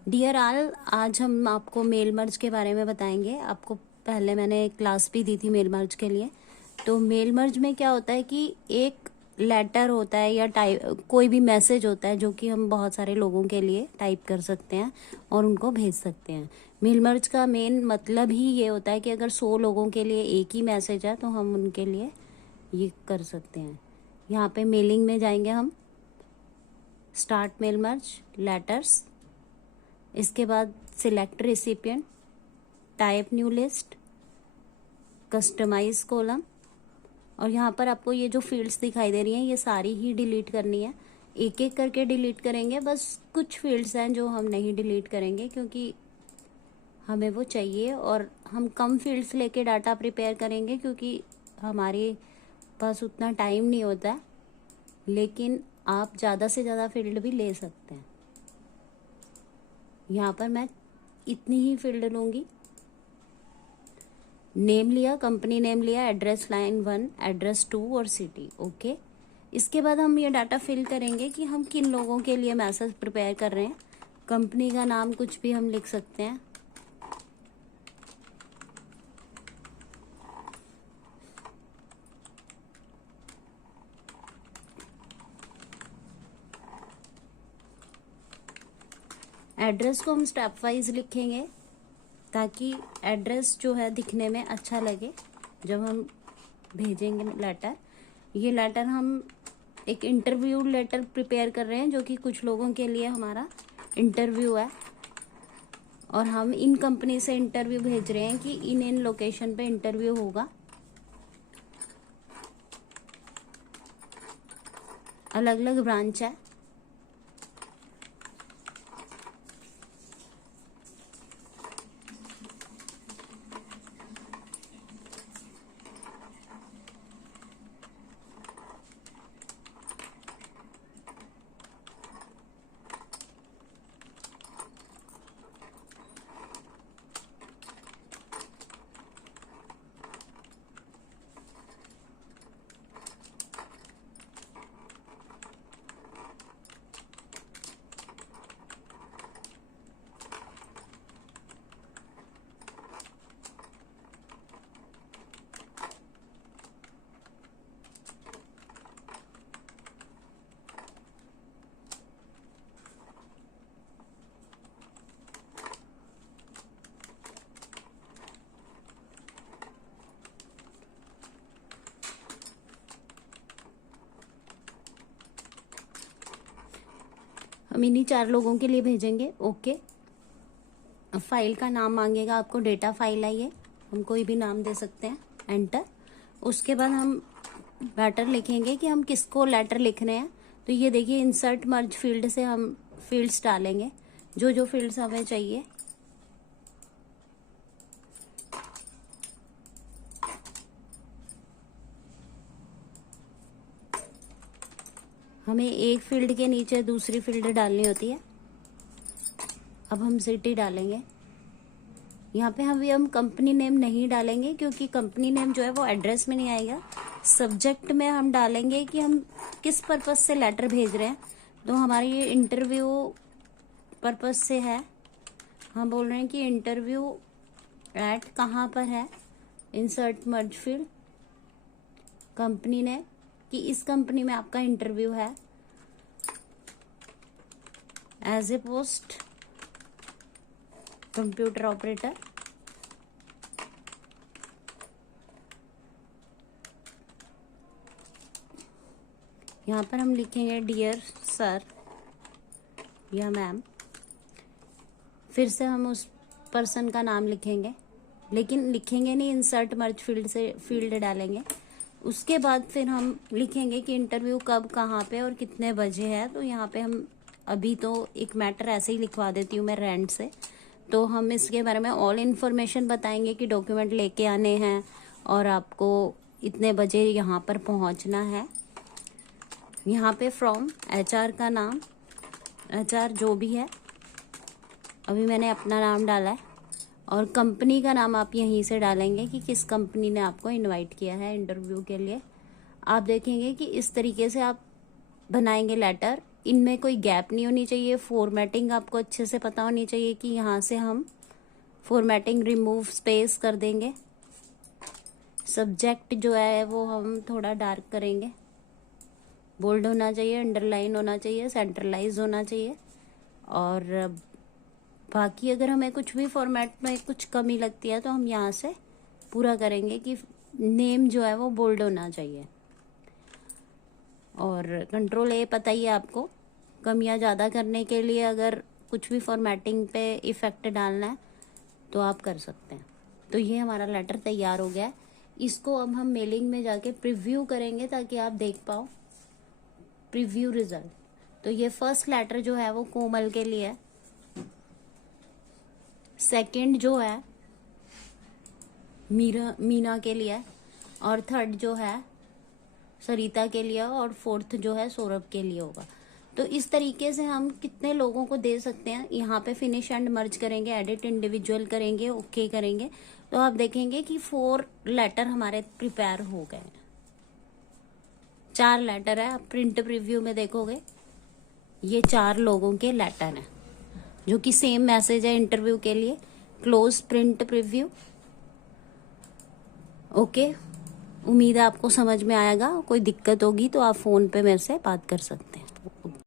Dear all, आज हम आपको मेल मर्ज के बारे में बताएंगे। आपको पहले मैंने एक क्लास भी दी थी मेल मर्ज के लिए। तो मेल मर्ज में क्या होता है कि एक लेटर होता है या टाइप कोई भी मैसेज होता है जो कि हम बहुत सारे लोगों के लिए टाइप कर सकते हैं और उनको भेज सकते हैं। मेल मर्ज का मेन मतलब ही ये होता है कि अगर 100 लोगों के लिए एक ही मैसेज है तो हम उनके लिए ये कर सकते हैं। यहाँ पे मेलिंग में जाएंगे हम, स्टार्ट मेल मर्ज, लेटर्स, इसके बाद select recipient, type new list, customise column. और यहाँ पर आपको ये जो फील्ड्स दिखाई दे रही हैं ये सारी ही डिलीट करनी है। एक एक करके डिलीट करेंगे, बस कुछ फील्ड्स हैं जो हम नहीं डिलीट करेंगे क्योंकि हमें वो चाहिए। और हम कम फील्ड्स लेके डाटा प्रिपेयर करेंगे क्योंकि हमारे पास उतना टाइम नहीं होता है, लेकिन आप ज़्यादा से ज़्यादा फील्ड भी ले सकते हैं। यहाँ पर मैं इतनी ही फील्ड लूँगी। नेम लिया, कंपनी नेम लिया, एड्रेस लाइन 1, एड्रेस 2 और सिटी। ओके, इसके बाद हम ये डाटा फिल करेंगे कि हम किन लोगों के लिए मैसेज प्रिपेयर कर रहे हैं। कंपनी का नाम कुछ भी हम लिख सकते हैं। एड्रेस को हम स्टेप वाइज लिखेंगे ताकि एड्रेस जो है दिखने में अच्छा लगे जब हम भेजेंगे लेटर। ये लेटर हम एक इंटरव्यू लेटर प्रिपेयर कर रहे हैं जो कि कुछ लोगों के लिए हमारा इंटरव्यू है और हम इन कंपनी से इंटरव्यू भेज रहे हैं कि इन लोकेशन पे इंटरव्यू होगा। अलग अलग ब्रांच है। हम इन्हीं 4 लोगों के लिए भेजेंगे। ओके, फाइल का नाम मांगेगा आपको, डेटा फाइल है ये, हम कोई भी नाम दे सकते हैं, एंटर। उसके बाद हम लेटर लिखेंगे कि हम किसको लेटर लिख रहे हैं। तो ये देखिए, इंसर्ट मर्ज फील्ड से हम फील्ड्स डालेंगे जो जो फील्ड्स हमें चाहिए। हमें एक फील्ड के नीचे दूसरी फील्ड डालनी होती है। अब हम सिटी डालेंगे। यहाँ पे हम कंपनी नेम नहीं डालेंगे क्योंकि कंपनी नेम जो है वो एड्रेस में नहीं आएगा। सब्जेक्ट में हम डालेंगे कि हम किस पर्पज से लेटर भेज रहे हैं। तो हमारी ये इंटरव्यू पर्पज से है। हम बोल रहे हैं कि इंटरव्यू एट कहाँ पर है, इंसर्ट मर्ज फील्ड, कंपनी ने कि इस कंपनी में आपका इंटरव्यू है, as a post computer operator. यहाँ पर हम लिखेंगे डियर सर या मैम। फिर से हम उस पर्सन का नाम लिखेंगे, लेकिन लिखेंगे नहीं, इंसर्ट मर्ज फील्ड से फील्ड डालेंगे। उसके बाद फिर हम लिखेंगे कि इंटरव्यू कब, कहाँ पे और कितने बजे है। तो यहाँ पे हम अभी तो एक मैटर ऐसे ही लिखवा देती हूँ मैं रैंड से। तो हम इसके बारे में ऑल इन्फॉर्मेशन बताएंगे कि डॉक्यूमेंट लेके आने हैं और आपको इतने बजे यहाँ पर पहुँचना है। यहाँ पे फ्रॉम HR का नाम, HR जो भी है, अभी मैंने अपना नाम डाला है, और कंपनी का नाम आप यहीं से डालेंगे कि किस कंपनी ने आपको इनवाइट किया है इंटरव्यू के लिए। आप देखेंगे कि इस तरीके से आप बनाएंगे लेटर इनमें कोई गैप नहीं होनी चाहिए। फॉर्मेटिंग आपको अच्छे से पता होनी चाहिए कि यहाँ से हम फॉर्मेटिंग रिमूव स्पेस कर देंगे। सब्जेक्ट जो है वो हम थोड़ा डार्क करेंगे, बोल्ड होना चाहिए, अंडरलाइन होना चाहिए, सेंट्रलाइज होना चाहिए। और बाकी अगर हमें कुछ भी फॉर्मेट में कुछ कमी लगती है तो हम यहाँ से पूरा करेंगे कि नेम जो है वो बोल्ड होना चाहिए। और कंट्रोल ए पता ही है आपको, कमियाँ ज़्यादा करने के लिए अगर कुछ भी फॉर्मेटिंग पे इफ़ेक्ट डालना है तो आप कर सकते हैं। तो ये हमारा लेटर तैयार हो गया है। इसको अब हम मेलिंग में जाके प्रीव्यू करेंगे ताकि आप देख पाओ प्रीव्यू रिजल्ट। तो ये फर्स्ट लेटर जो है वो कोमल के लिए है, सेकंड जो है मीना के लिए है, और थर्ड जो है सरिता के लिए, और फोर्थ जो है सौरभ के लिए होगा। तो इस तरीके से हम कितने लोगों को दे सकते हैं। यहाँ पे फिनिश एंड मर्ज करेंगे, एडिट इंडिविजुअल करेंगे, ओके करेंगे, तो आप देखेंगे कि 4 लेटर हमारे प्रिपेयर हो गए। 4 लेटर है, आप प्रिंट प्रीव्यू में देखोगे ये 4 लोगों के लेटर हैं जो कि सेम मैसेज है इंटरव्यू के लिए। Close print preview. ओके, उम्मीद है आपको समझ में आएगा। कोई दिक्कत होगी तो आप फोन पे मेरे से बात कर सकते हैं।